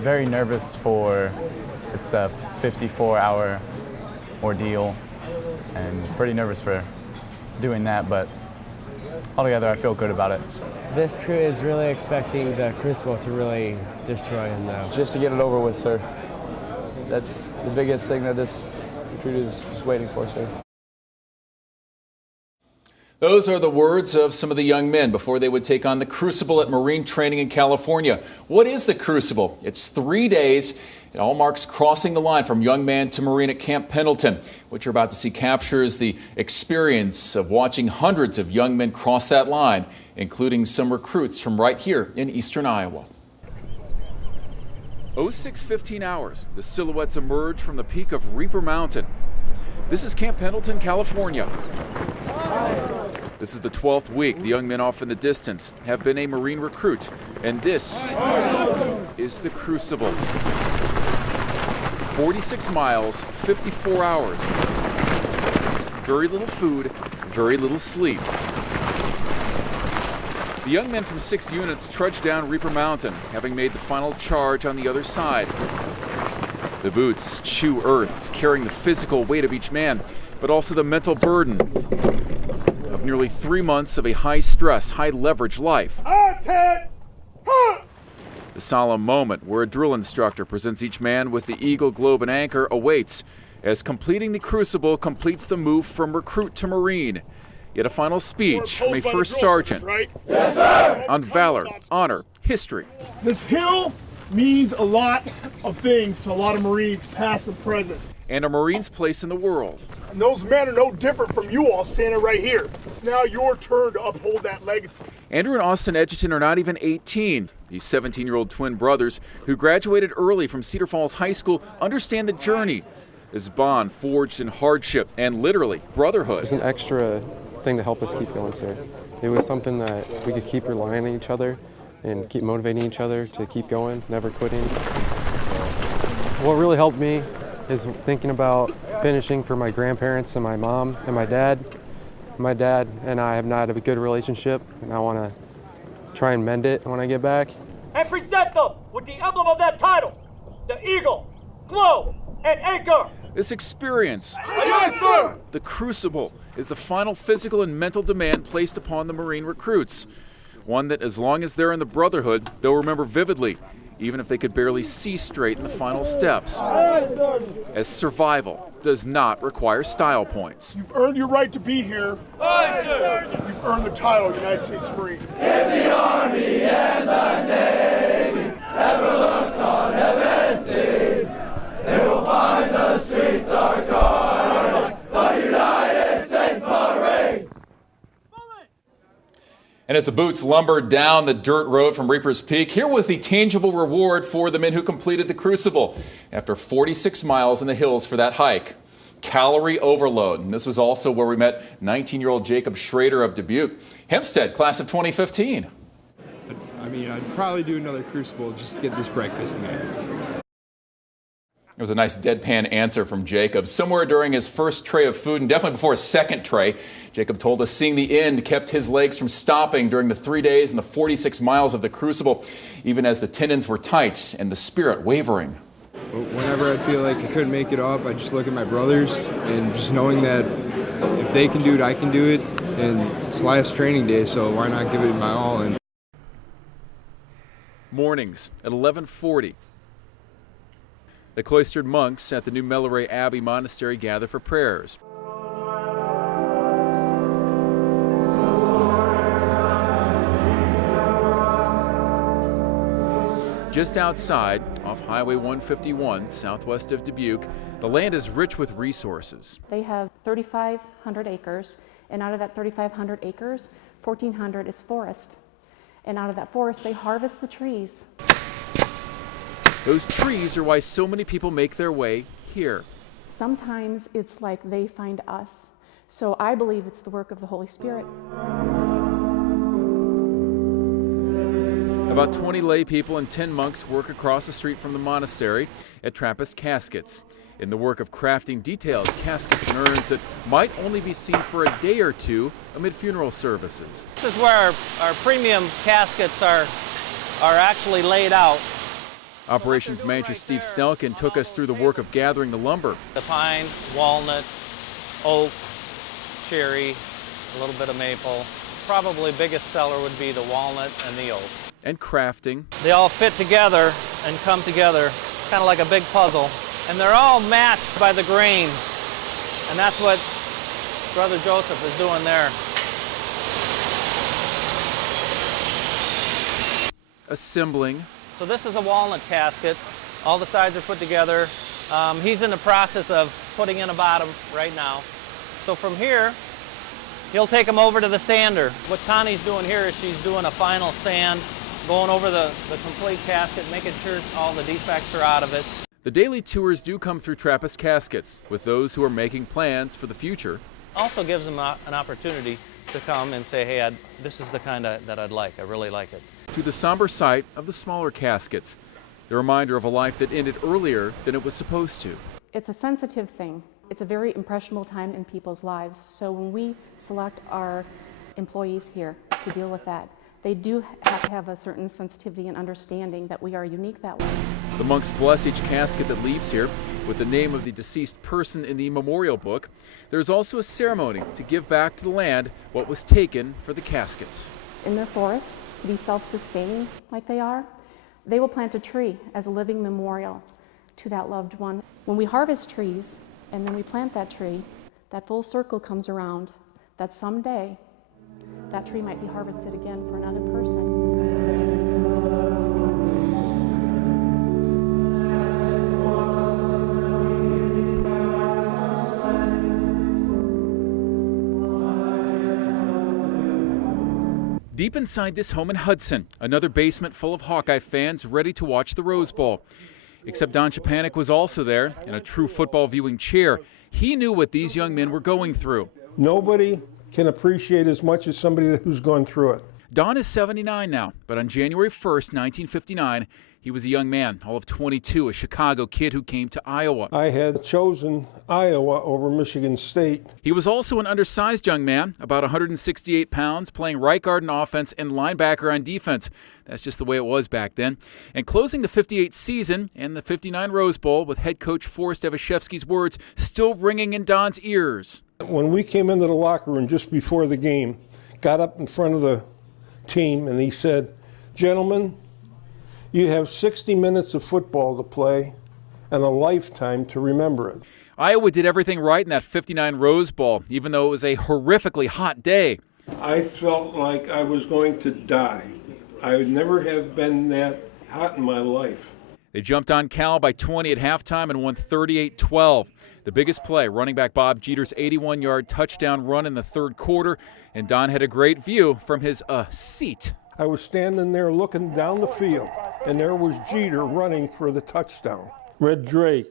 very nervous it's a 54-hour ordeal, and pretty nervous for doing that, but altogether I feel good about it. This crew is really expecting the Crucible to really destroy him though. Just to get it over with, sir. That's the biggest thing that this recruit is waiting for, sir. Those are the words of some of the young men before they would take on the Crucible at Marine Training in California. What is the Crucible? It's 3 days. It all marks crossing the line from young man to Marine at Camp Pendleton. What you're about to see captures the experience of watching hundreds of young men cross that line, including some recruits from right here in eastern Iowa. 06:15 hours, the silhouettes emerge from the peak of Reaper Mountain. This is Camp Pendleton, California. This is the 12th week. The young men off in the distance have been a Marine recruit, and this is the Crucible. 46 miles, 54 hours. Very little food, very little sleep. The young men from 6 units trudged down Reaper Mountain, having made the final charge on the other side. The boots chew earth, carrying the physical weight of each man, but also the mental burden of nearly 3 months of a high-stress, high-leverage life. The solemn moment where a drill instructor presents each man with the Eagle, Globe, and Anchor awaits as completing the Crucible completes the move from recruit to Marine. Yet a final speech from a first sergeant on valor, honor, history. This hill means a lot of things to a lot of Marines, past and present. And a Marine's place in the world. And those men are no different from you all standing right here. It's now your turn to uphold that legacy. Andrew and Austin Edgerton are not even 18. These 17-year-old twin brothers who graduated early from Cedar Falls High School understand the journey. This bond forged in hardship and literally brotherhood. It's an extra thing to help us keep going, sir. It was something that we could keep relying on each other and keep motivating each other to keep going, never quitting. What really helped me is thinking about finishing for my grandparents and my mom and my dad. My dad and I have not had a good relationship, and I want to try and mend it when I get back. And present them with the emblem of that title, the Eagle, Globe, and Anchor. This experience, Yes, sir! the Crucible, is the final physical and mental demand placed upon the Marine recruits. One that, as long as they're in the brotherhood, they'll remember vividly, even if they could barely see straight in the final steps. As survival does not require style points. You've earned your right to be here. You've earned the title United States Marine. If the Army and the Navy ever look on heaven's seas, they will find the streets are guarded by United States Marines. And as the boots lumbered down the dirt road from Reaper's Peak, here was the tangible reward for the men who completed the Crucible after 46 miles in the hills for that hike. Calorie overload. And this was also where we met 19-year-old Jacob Schrader of Dubuque. Hempstead, class of 2015. I mean, I'd probably do another Crucible just to get this breakfast again. It was a nice deadpan answer from Jacob. Somewhere during his first tray of food, and definitely before his second tray, Jacob told us seeing the end kept his legs from stopping during the 3 days and the 46 miles of the Crucible, even as the tendons were tight and the spirit wavering. Whenever I feel like I couldn't make it up, I just look at my brothers and just knowing that if they can do it, I can do it. And it's last training day, so why not give it my all? And Mornings at 11:40. The cloistered monks at the New Melleray Abbey Monastery gather for prayers. Just outside, off Highway 151, southwest of Dubuque, the land is rich with resources. They have 3,500 acres, and out of that 3,500 acres, 1,400 is forest. And out of that forest, they harvest the trees. Those trees are why so many people make their way here. Sometimes it's like they find us. So I believe it's the work of the Holy Spirit. About 20 lay people and 10 monks work across the street from the monastery at Trappist Caskets in the work of crafting detailed caskets and urns that might only be seen for a day or two amid funeral services. This is where our premium caskets are actually laid out. Operations Manager Steve Snelkin took us through the work of gathering the lumber. The pine, walnut, oak, cherry, a little bit of maple. Probably biggest seller would be the walnut and the oak. And crafting. They all fit together and come together, kind of like a big puzzle. And they're all matched by the grains. And that's what Brother Joseph is doing there. Assembling. So this is a walnut casket. All the sides are put together. He's in the process of putting in a bottom right now. So from here, he'll take them over to the sander. What Connie's doing here is she's doing a final sand, going over the complete casket, making sure all the defects are out of it. The daily tours do come through Trappist Caskets with those who are making plans for the future. Also gives them an opportunity to come and say, hey, this is the kind that I'd like. I really like it. To the somber sight of the smaller caskets, the reminder of a life that ended earlier than it was supposed to. It's a sensitive thing. It's a very impressionable time in people's lives. So when we select our employees here to deal with that, they do have to have a certain sensitivity and understanding that we are unique that way. The monks bless each casket that leaves here with the name of the deceased person in the memorial book. There's also a ceremony to give back to the land what was taken for the casket. In their forest, to be self-sustaining like they are, they will plant a tree as a living memorial to that loved one. When we harvest trees and then we plant that tree, that full circle comes around that someday that tree might be harvested again for another person. Deep inside this home in Hudson, another basement full of Hawkeye fans ready to watch the Rose Bowl. Except Don Chepanek was also there in a true football viewing chair. He knew what these young men were going through. Nobody can appreciate as much as somebody who's gone through it. Don is 79 now, but on January 1st, 1959, he was a young man, all of 22, a Chicago kid who came to Iowa. I had chosen Iowa over Michigan State. He was also an undersized young man, about 168 pounds, playing right guard on offense and linebacker on defense. That's just the way it was back then. And closing the 58 season and the 59 Rose Bowl with head coach Forrest Evashevsky's words still ringing in Don's ears. When we came into the locker room just before the game, got up in front of the team and he said, "Gentlemen, you have 60 minutes of football to play and a lifetime to remember it." Iowa did everything right in that 59 Rose Bowl, even though it was a horrifically hot day. I felt like I was going to die. I would never have been that hot in my life. They jumped on Cal by 20 at halftime and won 38-12. The biggest play, running back Bob Jeter's 81-yard touchdown run in the third quarter, and Don had a great view from his seat. I was standing there looking down the field, and there was Jeter running for the touchdown. Red Drake,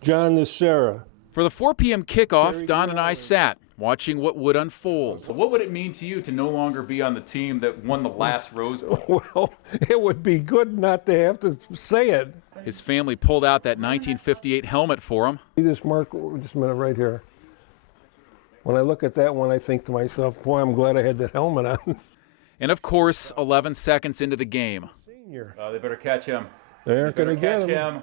John Nacera. For the 4 p.m. kickoff, Don and I sat, watching what would unfold. So what would it mean to you to no longer be on the team that won the last Rose Bowl? Well, it would be good not to have to say it. His family pulled out that 1958 helmet for him. See this mark, just a minute, right here. When I look at that one, I think to myself, boy, I'm glad I had that helmet on. And of course, 11 seconds into the game. Senior. They better catch him. They aren't going to get him.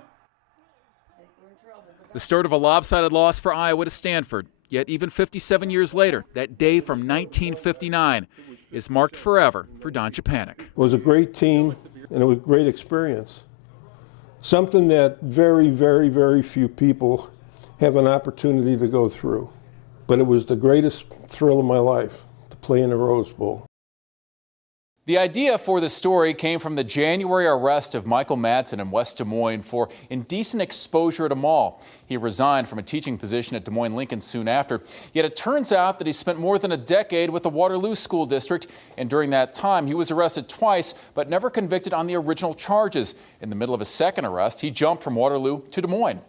The start of a lopsided loss for Iowa to Stanford. Yet even 57 years later, that day from 1959 is marked forever for Don Chepanek. It was a great team, and it was a great experience. Something that very, very, very few people have an opportunity to go through. But it was the greatest thrill of my life to play in the Rose Bowl. The idea for the story came from the January arrest of Michael Madsen in West Des Moines for indecent exposure at a mall. He resigned from a teaching position at Des Moines Lincoln soon after. Yet it turns out that he spent more than a decade with the Waterloo School District, and during that time he was arrested twice but never convicted on the original charges. In the middle of his second arrest, he jumped from Waterloo to Des Moines.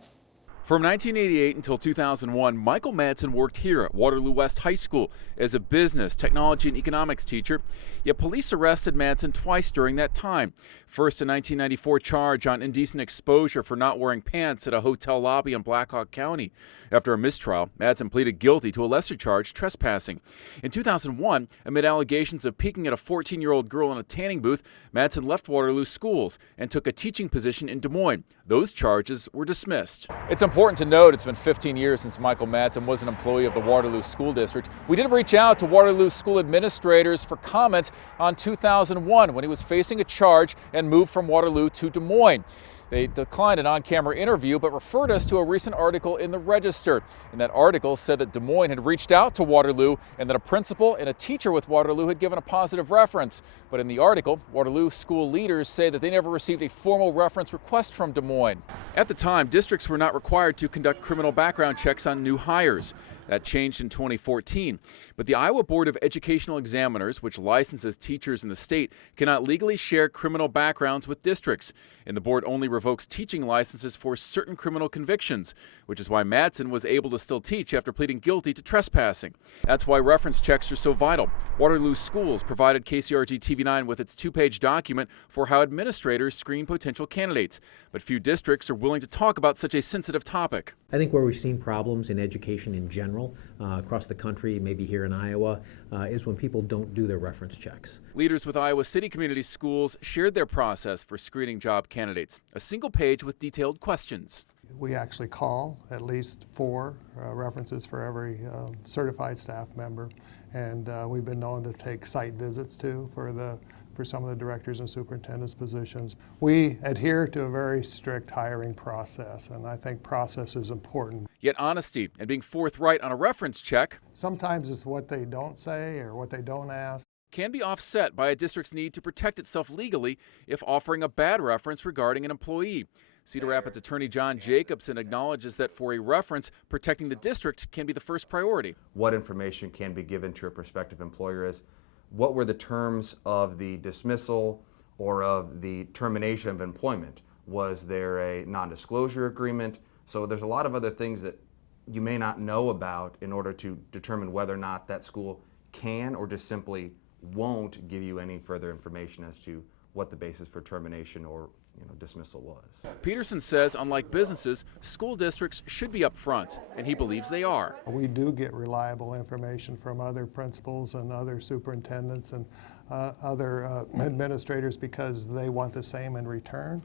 From 1988 until 2001, Michael Madsen worked here at Waterloo West High School as a business, technology, and economics teacher. Yet police arrested Madsen twice during that time. First, a 1994 charge on indecent exposure for not wearing pants at a hotel lobby in Blackhawk County. After a mistrial, Madsen pleaded guilty to a lesser charge, trespassing. In 2001, amid allegations of peeking at a 14-year-old girl in a tanning booth, Madsen left Waterloo schools and took a teaching position in Des Moines. Those charges were dismissed. It's important to note it's been 15 years since Michael Madsen was an employee of the Waterloo School District. We did reach out to Waterloo school administrators for comment on 2001 when he was facing a charge and moved from Waterloo to Des Moines. They declined an on-camera interview but referred us to a recent article in the Register. And that article said that Des Moines had reached out to Waterloo and that a principal and a teacher with Waterloo had given a positive reference. But in the article, Waterloo school leaders say that they never received a formal reference request from Des Moines. At the time, districts were not required to conduct criminal background checks on new hires. That changed in 2014. But the Iowa Board of Educational Examiners, which licenses teachers in the state, cannot legally share criminal backgrounds with districts. And the board only revokes teaching licenses for certain criminal convictions, which is why Madsen was able to still teach after pleading guilty to trespassing. That's why reference checks are so vital. Waterloo Schools provided KCRG TV9 with its 2-page document for how administrators screen potential candidates. But few districts are willing to talk about such a sensitive topic. I think where we've seen problems in education in general, across the country, maybe here in Iowa, is when people don't do their reference checks. Leaders with Iowa City Community Schools shared their process for screening job candidates, a single page with detailed questions. We actually call at least 4 references for every certified staff member, and we've been known to take site visits too for some of the directors and superintendents positions. We adhere to a very strict hiring process, and I think process is important. Yet honesty and being forthright on a reference check sometimes it's what they don't say or what they don't ask can be offset by a district's need to protect itself legally if offering a bad reference regarding an employee. Cedar Rapids Attorney John Jacobson acknowledges that for a reference, protecting the district can be the first priority. What information can be given to a prospective employer is what were the terms of the dismissal or of the termination of employment? Was there a non-disclosure agreement? So there's a lot of other things that you may not know about in order to determine whether or not that school can or just simply won't give you any further information as to what the basis for termination or dismissal was. Peterson says, unlike businesses, school districts should be upfront, and he believes they are. We do get reliable information from other principals and other superintendents and other administrators because they want the same in return.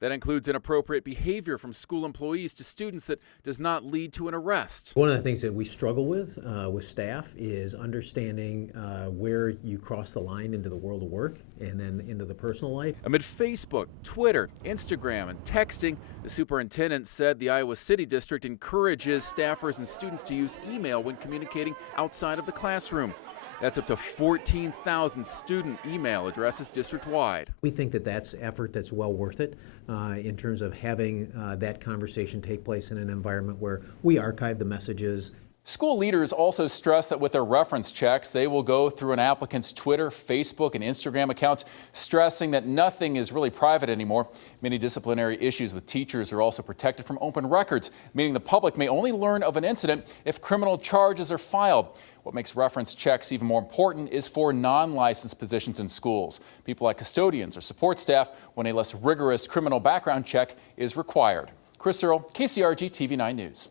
That includes inappropriate behavior from school employees to students that does not lead to an arrest. One of the things that we struggle with staff is understanding where you cross the line into the world of work and then into the personal life. Amid Facebook, Twitter, Instagram, and texting, the superintendent said the Iowa City District encourages staffers and students to use email when communicating outside of the classroom. That's up to 14,000 student email addresses district-wide. We think that that's effort that's well worth it in terms of having that conversation take place in an environment where we archive the messages. School leaders also stress that with their reference checks, they will go through an applicant's Twitter, Facebook, and Instagram accounts, stressing that nothing is really private anymore. Many disciplinary issues with teachers are also protected from open records, meaning the public may only learn of an incident if criminal charges are filed. What makes reference checks even more important is for non-licensed positions in schools, people like custodians or support staff, when a less rigorous criminal background check is required. Earl, KCRG TV9 News.